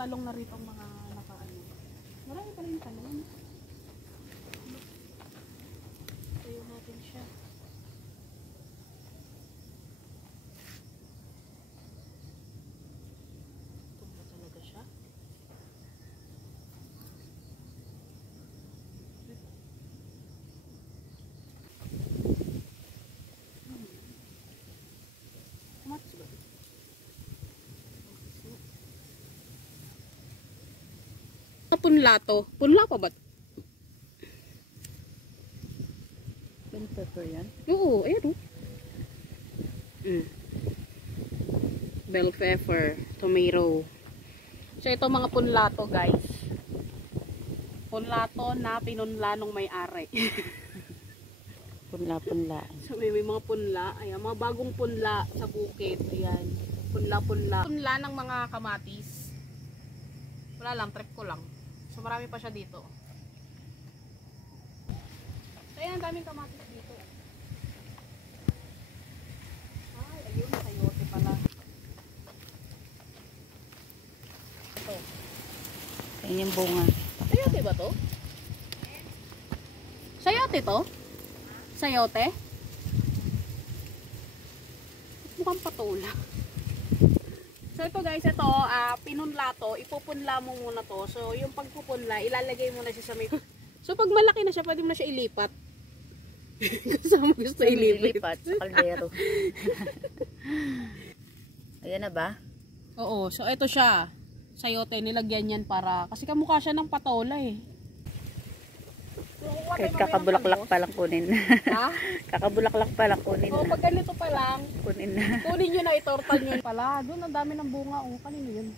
talong na rito ang mga nakaano. Marami pa rin yung talong. Tayo natin siya. Tumba talaga siya. Kamatis ba? Punla to. Punla pa ba? Bell pepper yan? Oo, ayan o. Bell pepper, tomato. So ito mga punlato guys. Punlato na pinunla nung may-ari. Punla-punla. So may mga punla. Ayan, mga bagong punla sa bukid. Ayan. Punla-punla. Punla ng mga kamatis. Wala lang, trip ko lang. So marami pa siya dito. So ayan, daming kamatis dito. Ay, ayun, sayote pala. Ito. Ayan yung bunga. Sayote ba to? Sayote to? Sayote? Mukhang patola. So ito guys, ito pinunla to, ipupunla mo muna to. So yung pagpupunla, ilalagay mo na siya sa may... So pag malaki na siya, pwede mo na siya ilipat. Kasama gusto ilipat sa kaldero. Ayan na ba? Oo, so ito siya. Sayote, nilagyan yan para... Kasi kamukha siya ng patola eh. Kahit kakabulaklak pa lang kunin. Ha? Kakabulaklak pa lang kunin Oo, na. pag ganito pa lang, Kunin na. kunin nyo na, itortal nyo pala. Doon, ang dami ng bunga. Oh, kanino yun?